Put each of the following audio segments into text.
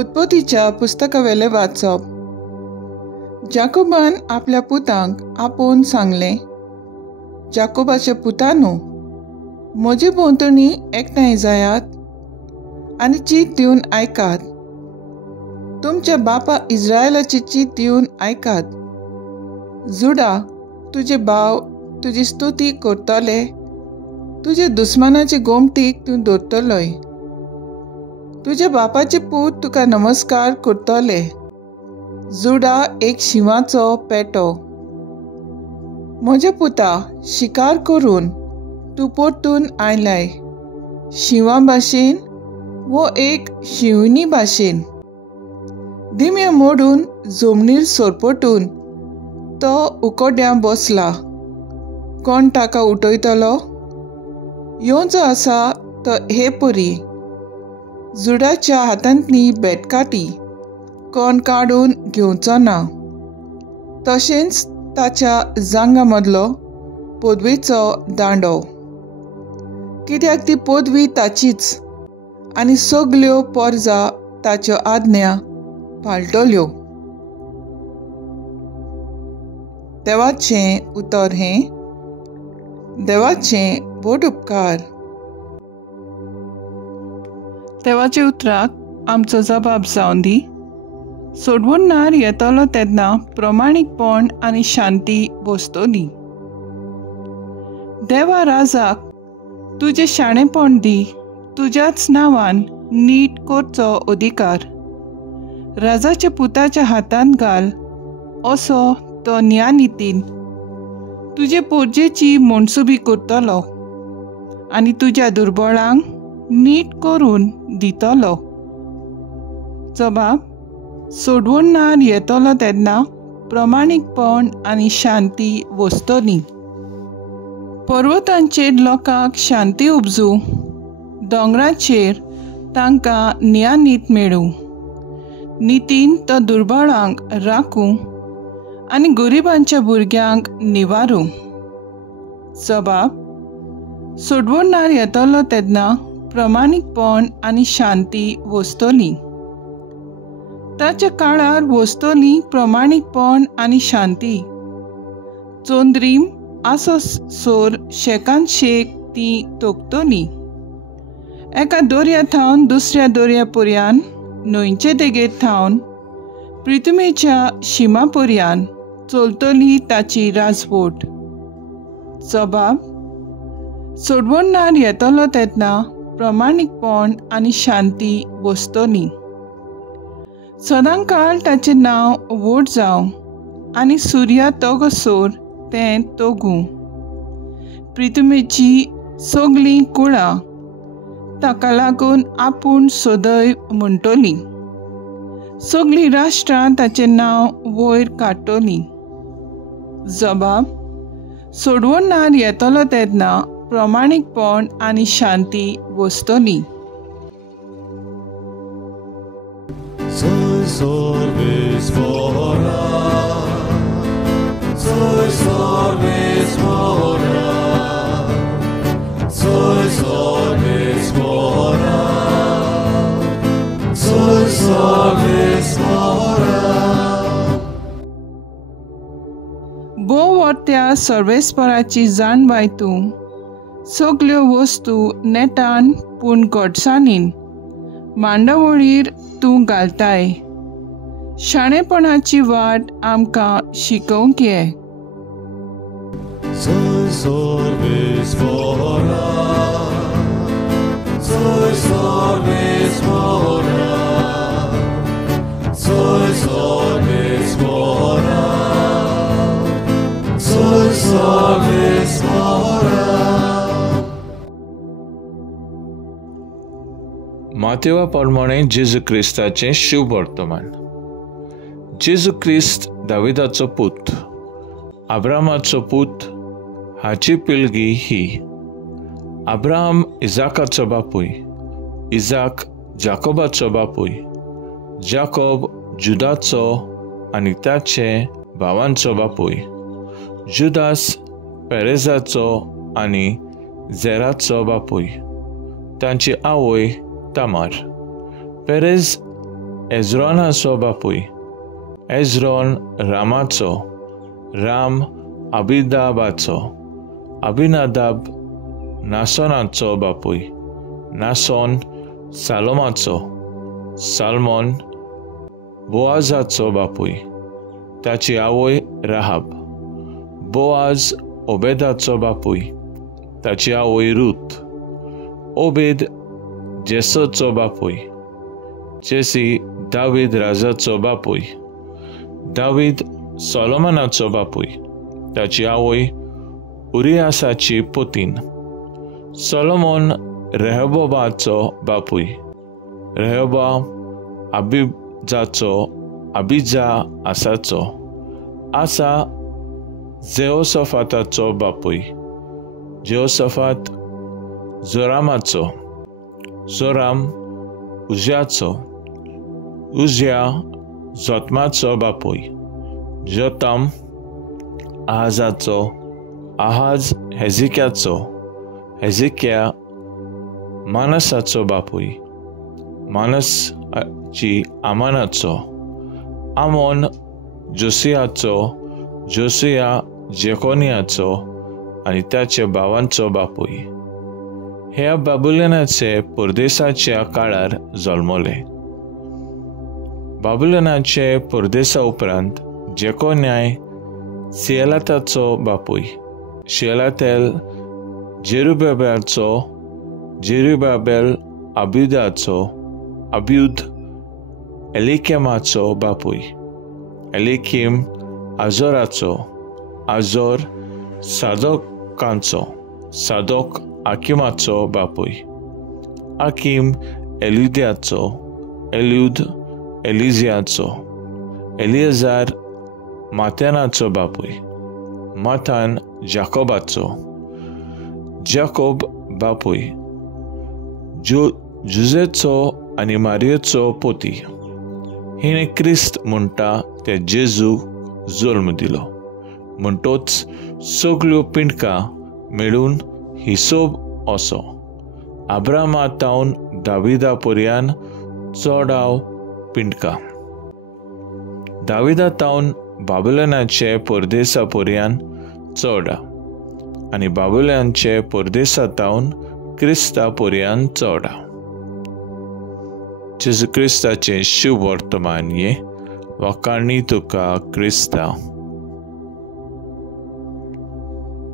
उत्पत्तीच्या पुस्तकावेले वाचप. जाकोबान आपल्या पुतांक आपोवन सांगलें, जाकोबाचे पुतांनो, म्हजे भोंवतणी एकठांय जायात आनी चीत दिवन आयकात. तुमच्या बापा इस्रायलाची चीत दिवन आयकात. जुडा, तुजे भाव तुजी स्तुती करतले, तुजे दुस्मानाचे गोमटीक तूं दवरतलोय. तुज्या बापाचे पूत तुका नमस्कार करतले. जुडा एक शिवाचो पेटो. म्हज्या पुता, शिकार करून तूं परतून आयलाय, शिवां भाशेन वो एक शिवनी भाशेन. दिम्यो मोडून जमनीर सोरपटून तो उकोड्या बसला. कोण ताका उठयतलो? येवचो आसा तो हे परी. जुडाच्या हातांतली बेटकाटी कोण काडून घेवचो ना. तशेंच ताच्या जांगा मदलो पदवेचो दांडो, कित्याक ती पदवी ताचीच आनी सगल्यो पोरजा ताच्यो आज्ञा पाळटल्यो. देवाचें उतर हें. देवाचें बोड उपकार. देवाच्या उतराक आमचो जबाब जावन दी. सोडवून नार येतलो तेन्ना प्रमाणीकपण आनी शांती बसतली. देवा राजाक तुजें शाणेपण दी. तुज्याच नांवान नीट करचो अधिकार राजाच्या पुताच्या हातांत घाल. असो तो न्यायनितीन तुजे पोरजेची मनसुबी करतलो आनी तुज्या दुर्बळांक नीट करून दितलो. जबाब. सोडवून नार येतलो तेन्ना प्रमाणीकपण आनी शांती वस्तली. पर्वतांचेर लोकांक शांती उपजू, दोंगरांचेर तांकां न्यायनीत मेळूं. नितीन तो दुर्बळांक राखूं आनी गरिबांच्या भुरग्यांक निवारूं. जबाब. सोडवून नार येतलो तेन्ना प्रमाणीकपण आनी शांती वस्तली. ताच्या काळार वस्तली प्रमाणीकपण आनी शांती. चोंद्रीम आसो सोर शेकान शेक ती तोखतली. एका दोर्या थावन दुसऱ्या दोर्या पर्यान, न्हंयचे देगेर थावन पृथ्वीच्या शिमा पर्यान चलतली ताची राजवट. जबाब. सोडवून नार येतलो तेन्ना प्रमाणीकपण आनी शांती वस्तली. सदांकाळ ताचें नांव व्हड जावं आनी सुर्या तोगो सोर तें तोगूं. पृथ्वीची सगलीं कुळां ताका लागून आपूण सदैव म्हणटलीं. सगलीं राष्ट्रां ताचें नांव वयर काडटलीं. जबाब. सोडवून नार येतलो तेन्ना प्रमाणीकपण आनी शांती वस्तली. बोव वर्त्या सर्वेस्पराची जाणबाय तूं. सगल्यो वस्तू नेटान पूण घटसाणीन मांडावळीर तूं घालताय. शाणेपणाची वाट आमकां शिकोवंक ये. मातेवा प्रमाणे जेजू क्रिस्ताचें शुभ वर्तमान. जेजू क्रिस्त दाविदाचो पूत, अब्रामाचो पूत, हाची पिळगी ही. अब्राहम इजाकाचो बापूय, इजाक जाकोबाचो बापूय, जाकोब जुदाचो आनी ताचे भावांचो बापूय, जुदास पेरेजाचो आनी झेराचो बापूय, तांची आवय तामार. पेरेज एज्रोनाचो बापूय, एज्रोन रामाचो, राम अबिनादाबाचो, अबिनादाब नासोनाचो बापूय, नासोन सालोमाचो, सालमोन बोआजाचो बापूय, ताची आवय राहाब, बोआज ओबेदाचो बापूय, ताची आवय रूथ, ओबेद जेसोचो बापूय, जेसी दावीद राजाचो बापूय, दावीद सोलोमनाचो बापूय, ताची आवय उरियासाची पुतीन, सोलोमोन रेहबोबाचो बापूय, रेहबा अबिजाचो, अबिजा आसाचो, आसा जेहोसफाताचो बापूय, जेहोसफात जोरामाचो, जोराम उज्याचो, उज्या जोतमाचो बापूय, जोताम आहाजाचो, आहाज हेजिक्याचो, हेजिक्या मानसाचो बापूय, मानसाची आमोनाचो, आमोन जोसियाचो, जोसिया जेकोनियाचो आनी ताच्या भावांचो बापूय. ह्या बाबुलोनाचे परदेसाच्या काळार जल्मले. बाबुलोनाचे परदेसा उपरांत जेकोन्याय सियेलाताचो बापूय, सियेलातेल जेरुबाबेलाचो, जेरुबाबेल अबिदाचो, अब्यूद एलिकेमाचो बापूय, एलिकीम आजोराचो, आजोर सादोकाचो, सादोक आकिमाचो बापूय, आकिम एल्युद्याचो, एल्युद एलिजियाचो, एलिएजार मातानाचो बापूय, मातान जाकोबाचो, जाकोब बापूय, जुजेचो आनी मारियेचो पोती. हिणें क्रिस्त म्हणटा ते जेजूक जल्म दिलो. म्हणटोच सगल्यो पिंडकां मेळून हिसोब असो. अब्रामातावन दाविदा पर्यान चोडाव पिंडकां, दाविदातावन बाबुलोनाचे परदेसा पर्यान चोडा आनी बाबुलोनाचे परदेसातावन क्रिस्ता पर्यान चोडा. जेजू क्रिस्ताचे शुभ वर्तमान ये वकाणी तुका क्रिस्ता.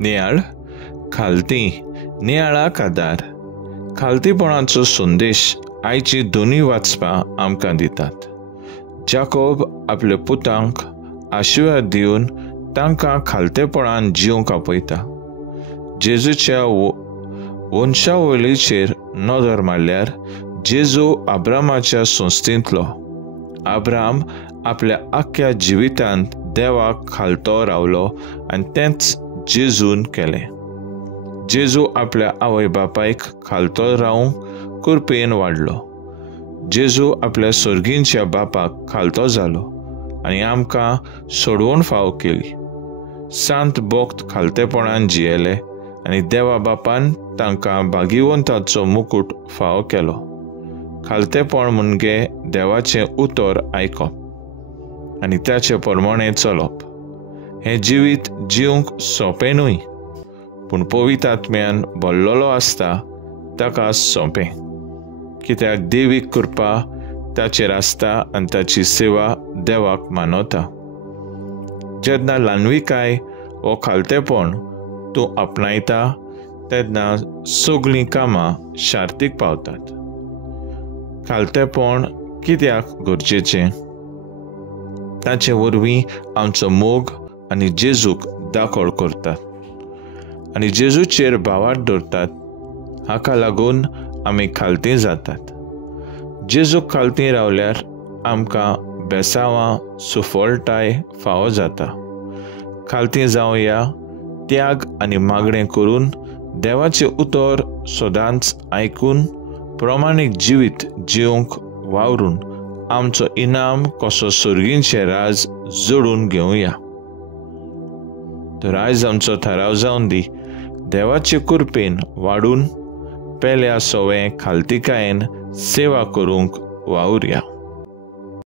नियाळ खालती, नियाळाक आदार. खालतीपणाचो संदेश आयची दोनी वाचपां आमकां दितात. जाकोब आपल्या पुतांक आशिर्वाद दिवन तांकां खालतेपणान जिवंक आपयता. जेजूच्या वंशावळीचेर नदर मारल्यार जेजू अब्रामाच्या संस्थेंतलो. अब्राम आपल्या आख्या जिवितांत देवाक खालतो रावलो आनी तेंच जेजून केलें. जेजू आपल्या आवय बापायक खालतो रावंक कृपेन वाडलो. जेजू आपल्या सर्गींच्या बापाक खालतो जालो आनी आमकां सोडवण फाव केली. सांत भोक्त खालतेपणान जियेले आनी देवा बापान तांकां भागिवंताचो मुकूट फाव केलो. खालतेपण म्हणजे देवाचें उतर आयकप आनी ताचे प्रमाणें चलप. हें जिवीत जिवंक सोंपें न्हय, पूण पवित्र आत्म्यान भरलेलो आसता ताका सोंपें. कित्याक देवीक कृपा ताचेर आसता आनी ताची सेवा देवाक मानवता. जेन्ना ल्हानविकाय वो खालतेपण तूं आपणायता तेन्ना सगळीं कामां शार्तीक पावतात. खालतेपण कित्याक गरजेचें? ताचे वरवीं आमचो मोग आनी जेजूक दाखोळ करतात आनी जेजूचेर भावार्थ दवरतात. हाका लागून आमी खालती जातात. जेजूक खालती रावल्यार आमकां बेसांवां सुफळटाय फावो जाता. खालती जावया, त्याग आनी मागणें करून देवाचें उतर सदांच आयकून प्रमाणीक जिवीत जिवंक वावरून आमचो इनाम कसो सर्गींचें राज जोडून घेवया. तर आयज आमचो थाराव जावन दी. देवाचे कृपेन वाडून पेल्या सवें खालतीकायेन सेवा करूंक वावुरया.